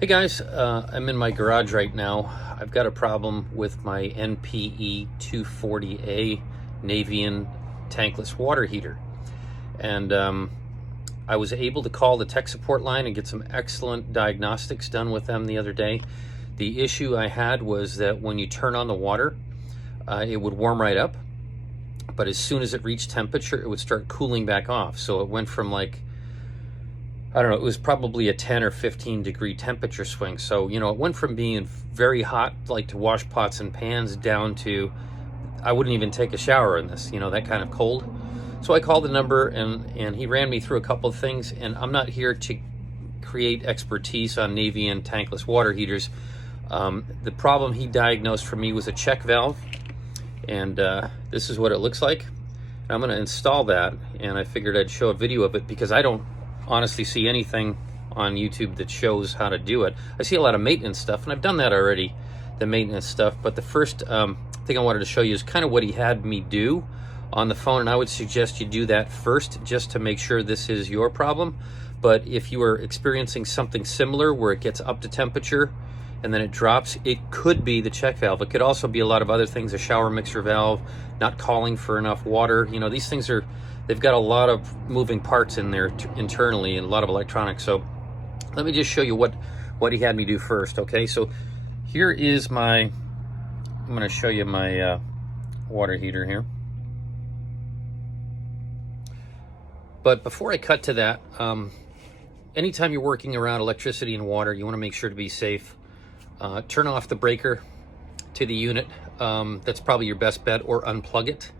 Hey guys, I'm in my garage right now. I've got a problem with my NPE 240A Navien Tankless Water Heater. And I was able to call the tech support line and get some excellent diagnostics done with them the other day. The issue I had was that when you turn on the water, it would warm right up. But as soon as it reached temperature, it would start cooling back off. So it went from like, I don't know, it was probably a 10 or 15 degree temperature swing. So, you know, it went from being very hot, like to wash pots and pans, down to, I wouldn't even take a shower in this, you know, that kind of cold. So I called the number and he ran me through a couple of things, and I'm not here to create expertise on Navien tankless water heaters. The problem he diagnosed for me was a check valve, and this is what it looks like. I'm gonna install that, and I figured I'd show a video of it because I don't honestly see anything on YouTube that shows how to do it. I see a lot of maintenance stuff, and I've done that already, the maintenance stuff, but the first thing I wanted to show you is kind of what he had me do on the phone, and I would suggest you do that first just to make sure this is your problem. But if you are experiencing something similar where it gets up to temperature and then it drops, it could be the check valve. It could also be a lot of other things, a shower mixer valve, not calling for enough water. You know, these things are, they've got a lot of moving parts in there internally and a lot of electronics. So let me just show you what he had me do first, okay? So here is I'm gonna show you my water heater here. But before I cut to that, anytime you're working around electricity and water, you wanna make sure to be safe. Turn off the breaker to the unit. That's probably your best bet, or unplug it.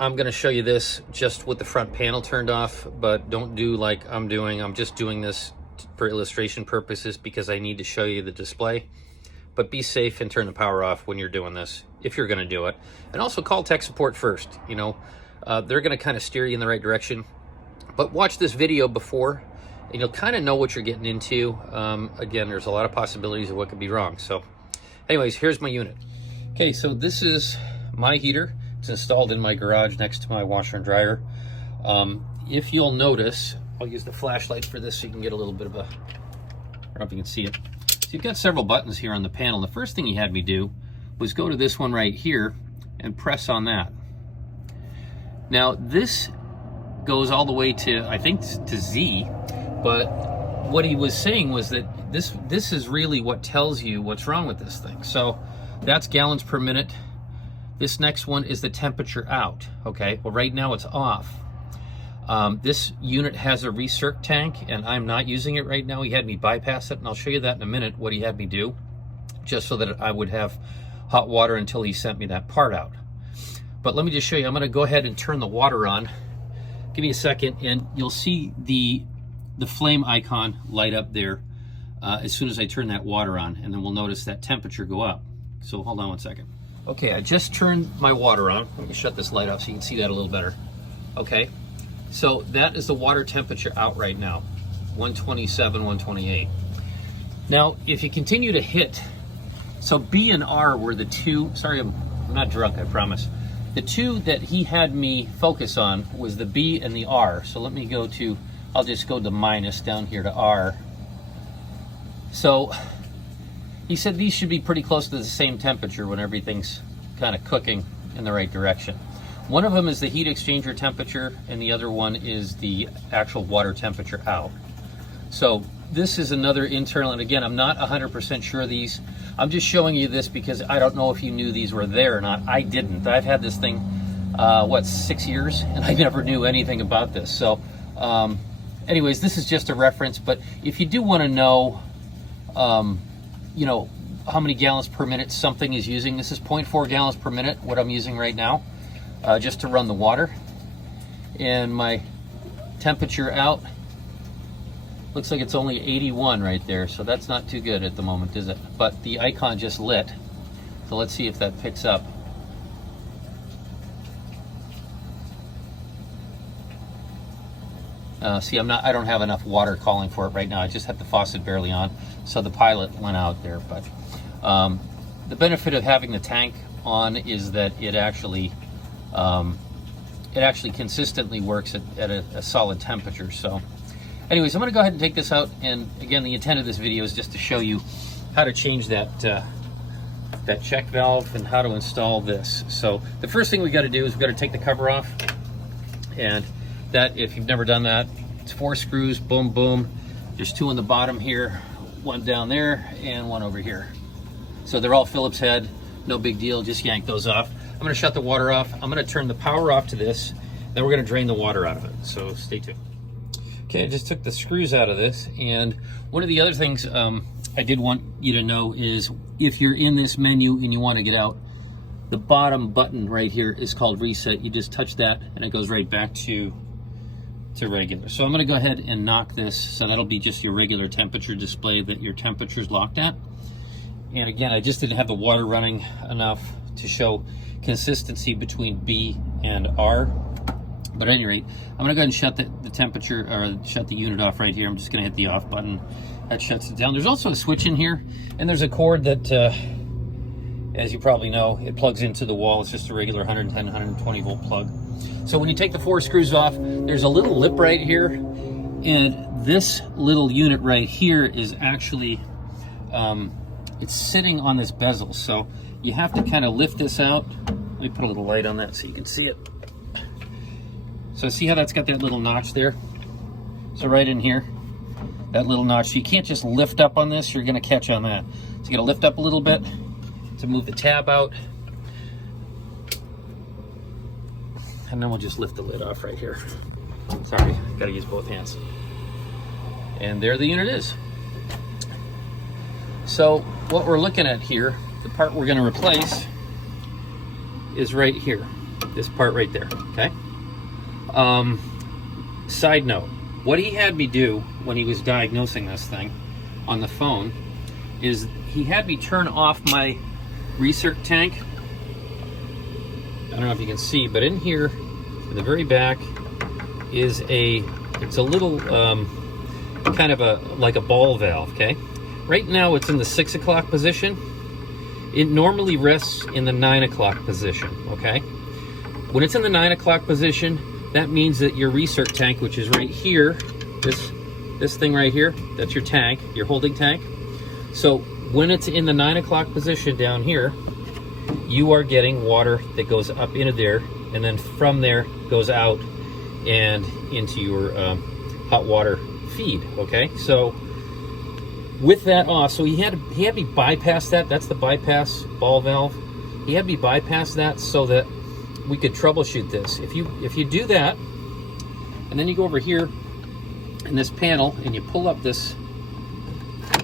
I'm gonna show you this just with the front panel turned off, but don't do like I'm doing. I'm just doing this for illustration purposes because I need to show you the display. But be safe and turn the power off when you're doing this, if you're gonna do it. And also call tech support first. You know, they're gonna kind of steer you in the right direction. But watch this video before, and you'll kind of know what you're getting into. Again, there's a lot of possibilities of what could be wrong. So anyways, here's my unit. Okay, so this is my heater. It's installed in my garage next to my washer and dryer. If you'll notice, I'll use the flashlight for this so you can get a little bit of a, I don't know if you can see it. So you've got several buttons here on the panel. The first thing he had me do was go to this one right here and press on that. Now this goes all the way to, I think, to Z, but what he was saying was that this is really what tells you what's wrong with this thing. So that's gallons per minute. This next one is the temperature out, okay? Well, right now it's off. This unit has a recirc tank, and I'm not using it right now. He had me bypass it, and I'll show you that in a minute, what he had me do, just so that I would have hot water until he sent me that part out. But let me just show you. I'm gonna go ahead and turn the water on. Give me a second, and you'll see the flame icon light up there as soon as I turn that water on, and then we'll notice that temperature go up. So hold on one second. Okay, I just turned my water on. Let me shut this light off so you can see that a little better. Okay, so that is the water temperature out right now, 127, 128. Now, if you continue to hit, so B and R were the two, sorry, I'm not drunk, I promise. The two that he had me focus on was the B and the R. So let me go to, I'll just go to minus down here to R. So he said these should be pretty close to the same temperature when everything's kind of cooking in the right direction. One of them is the heat exchanger temperature, and the other one is the actual water temperature out. So this is another internal, and again, I'm not 100% sure of these. I'm just showing you this because I don't know if you knew these were there or not. I didn't. I've had this thing, 6 years, and I never knew anything about this. So anyways, this is just a reference, but if you do want to know, you know, how many gallons per minute something is using, this is 0.4 gallons per minute, what I'm using right now, just to run the water. And my temperature out, looks like it's only 81 right there, so that's not too good at the moment, is it? But the icon just lit, so let's see if that picks up. See, I don't have enough water calling for it right now. I just had the faucet barely on, so the pilot went out there. But the benefit of having the tank on is that it actually consistently works at a solid temperature. So Anyways, I'm going to go ahead and take this out, and again, the intent of this video is just to show you how to change that that check valve and how to install this. So the first thing we got to do is we got to take the cover off, and that, if you've never done that, it's 4 screws, boom, boom. There's 2 on the bottom here, 1 down there, and 1 over here. So they're all Phillips head, no big deal, just yank those off. I'm going to shut the water off. I'm going to turn the power off to this, then we're going to drain the water out of it. So stay tuned. Okay, I just took the screws out of this, and one of the other things I did want you to know is if you're in this menu and you want to get out, the bottom button right here is called reset. You just touch that and it goes right back to regular. So I'm going to go ahead and knock this, so that'll be just your regular temperature display that your temperature's locked at. And again, I just didn't have the water running enough to show consistency between B and R. But at any rate, I'm going to go ahead and shut the temperature, or shut the unit off right here. I'm just going to hit the off button. That shuts it down. There's also a switch in here, and there's a cord that, as you probably know, it plugs into the wall. It's just a regular 110, 120 volt plug. So when you take the 4 screws off, there's a little lip right here, and this little unit right here is actually, it's sitting on this bezel. So you have to kind of lift this out. Let me put a little light on that so you can see it. So see how that's got that little notch there? So right in here, that little notch. So you can't just lift up on this, you're gonna catch on that. So you gotta lift up a little bit to move the tab out. And then we'll just lift the lid off right here. Sorry, gotta use both hands. And there the unit is. So what we're looking at here, the part we're gonna replace is right here. This part right there, okay? Side note, what he had me do when he was diagnosing this thing on the phone is he had me turn off my recirc tank. I don't know if you can see, but in here, in the very back, is it's a little, kind of like a ball valve, okay? Right now it's in the 6 o'clock position. It normally rests in the 9 o'clock position, okay? When it's in the 9 o'clock position, that means that your recirc tank, which is right here, this thing right here, that's your tank, your holding tank. So when it's in the 9 o'clock position down here, you are getting water that goes up into there, and then from there goes out and into your hot water feed, okay? So with that off, so he had me bypass that. That's the bypass ball valve. He had me bypass that so that we could troubleshoot this. If you do that, and then you go over here in this panel and you pull up this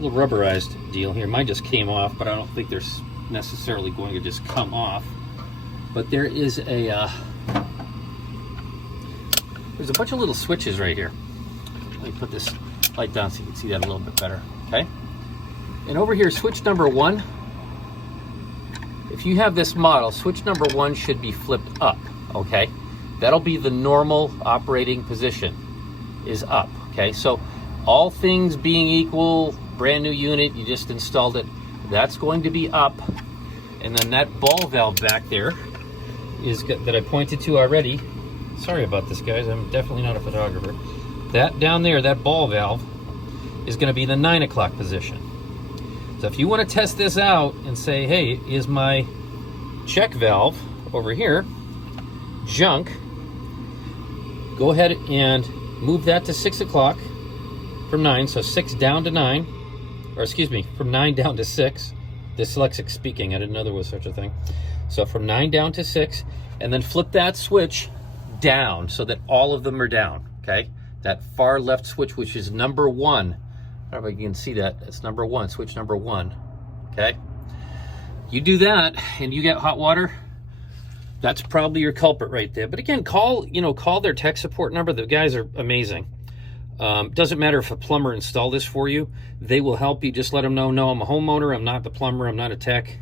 little rubberized deal here. Mine just came off, but I don't think they're necessarily going to just come off. But there is there's a bunch of little switches right here. Let me put this light down so you can see that a little bit better, okay? And over here, switch number 1. If you have this model, switch number 1 should be flipped up, okay? That'll be the normal operating position, is up, okay? So all things being equal, brand new unit, you just installed it, that's going to be up. And then that ball valve back there is that I pointed to already. Sorry about this, guys, I'm definitely not a photographer. That down there, that ball valve, is gonna be the 9 o'clock position. So if you want to test this out and say, hey, is my check valve over here junk, go ahead and move that to 6 o'clock from 9, so 6 down to 9, or excuse me, from 9 down to 6. Dyslexic speaking, I didn't know there was such a thing. So from 9 down to 6, and then flip that switch down so that all of them are down, okay? That far left switch, which is number 1. I don't know if you can see that. It's number 1, switch number 1, okay? You do that and you get hot water, that's probably your culprit right there. But again, call their tech support number. The guys are amazing. Doesn't matter if a plumber installed this for you, they will help you. Just let them know, no, I'm a homeowner, I'm not the plumber, I'm not a tech.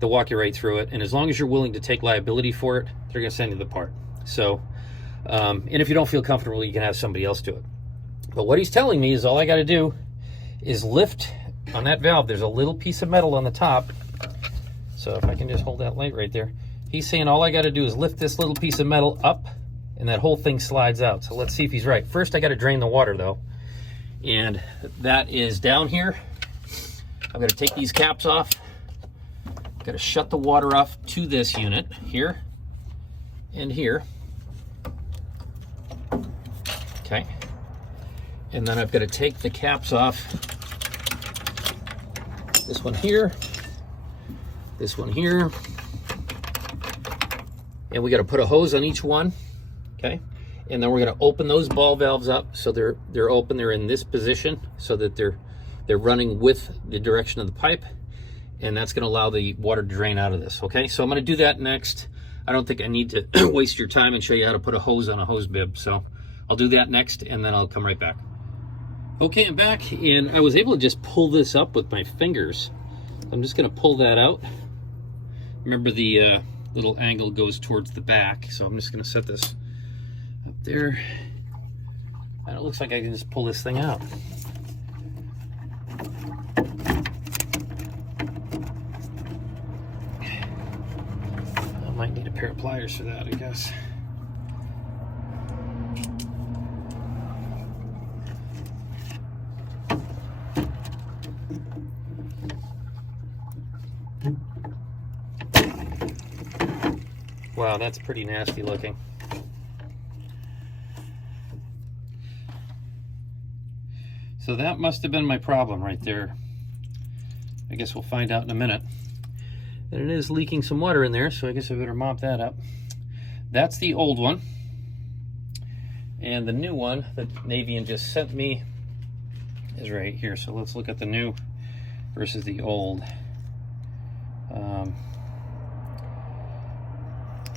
They'll walk you right through it. And as long as you're willing to take liability for it, they're gonna send you the part. So, and if you don't feel comfortable, you can have somebody else do it. But what he's telling me is all I gotta do is lift on that valve. There's a little piece of metal on the top. So if I can just hold that light right there. He's saying all I got to do is lift this little piece of metal up and that whole thing slides out. So let's see if he's right. First, I got to drain the water though. and that is down here. I'm going to take these caps off. Got to shut the water off to this unit here and here. Okay. And then I've got to take the caps off. This one here, this one here. And we got to put a hose on each one. Okay. And then we're going to open those ball valves up so they're open. They're in this position so that they're running with the direction of the pipe. And that's going to allow the water to drain out of this. Okay, so I'm going to do that next. I don't think I need to waste your time and show you how to put a hose on a hose bib. So I'll do that next, and then I'll come right back. Okay, I'm back, and I was able to just pull this up with my fingers. I'm just going to pull that out. Remember, the little angle goes towards the back, so I'm just going to set this up there. And it looks like I can just pull this thing out. Might need a pair of pliers for that, I guess. Wow, that's pretty nasty looking. So that must have been my problem right there. I guess we'll find out in a minute. And it is leaking some water in there, so I guess I better mop that up. That's the old one. And the new one that Navien just sent me is right here. So let's look at the new versus the old. I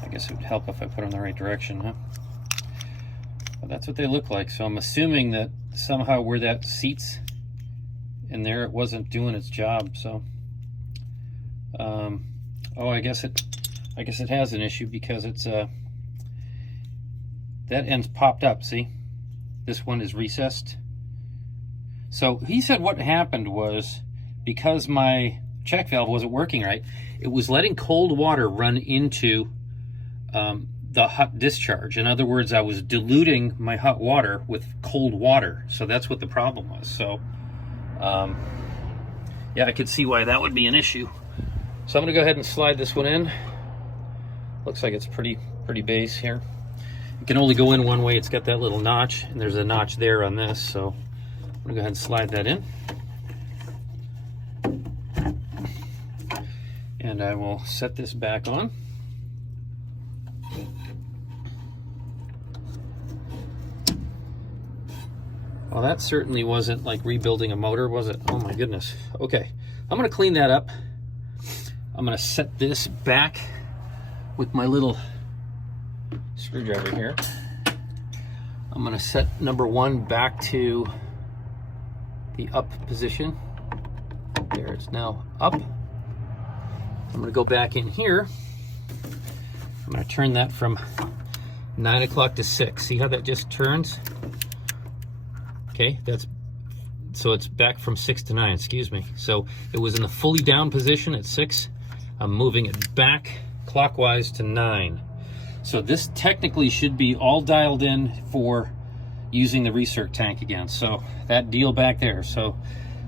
guess it would help if I put them in the right direction, huh? But that's what they look like. So I'm assuming that somehow where that seats in there, it wasn't doing its job. So oh, I guess it has an issue because it's that end's popped up. See, this one is recessed. So he said what happened was because my check valve wasn't working right, it was letting cold water run into the hot discharge. In other words, I was diluting my hot water with cold water. So that's what the problem was. So yeah, I could see why that would be an issue. So I'm going to go ahead and slide this one in. Looks like it's pretty base here. It can only go in one way. It's got that little notch, and there's a notch there on this. So I'm going to go ahead and slide that in. And I will set this back on. Well, that certainly wasn't like rebuilding a motor, was it? Oh my goodness. Okay, I'm going to clean that up. I'm going to set this back with my little screwdriver here. I'm going to set number one back to the up position. There, it's now up. I'm going to go back in here. I'm going to turn that from 9 o'clock to 6. See how that just turns? Okay, so it's back from 6 to 9, excuse me. So it was in the fully down position at 6. I'm moving it back clockwise to 9. So this technically should be all dialed in for using the recirc tank again. So that deal back there. So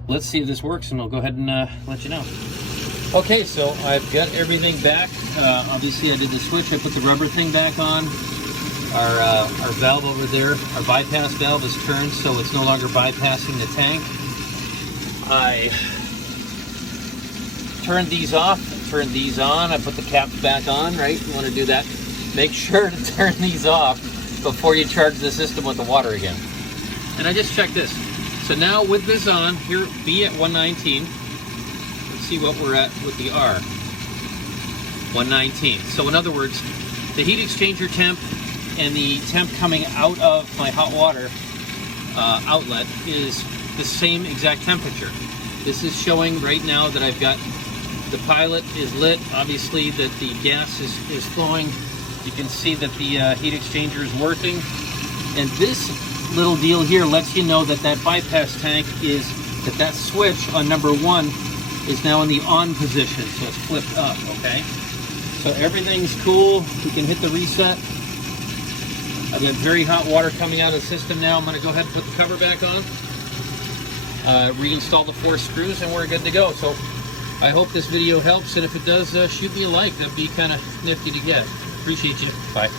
let's see if this works, and I'll go ahead and let you know. Okay, so I've got everything back. Obviously I did the switch. I put the rubber thing back on. Our valve over there, our bypass valve is turned, so it's no longer bypassing the tank. I turned these off, turned these on. I put the caps back on, right? You want to do that. Make sure to turn these off before you charge the system with the water again. And I just checked this. So now with this on, here, B at 119. Let's see what we're at with the R. 119. So in other words, the heat exchanger temp and the temp coming out of my hot water outlet is the same exact temperature. This is showing right now that I've got the pilot is lit. Obviously that the gas is flowing. You can see that the heat exchanger is working. And this little deal here lets you know that that bypass tank is, that switch on number 1 is now in the on position. So it's flipped up, okay? So everything's cool. We can hit the reset. I've got very hot water coming out of the system now. I'm going to go ahead and put the cover back on. reinstall the 4 screws, and we're good to go. So I hope this video helps, and if it does, shoot me a like. That'd be kind of nifty to get. Appreciate you. Bye.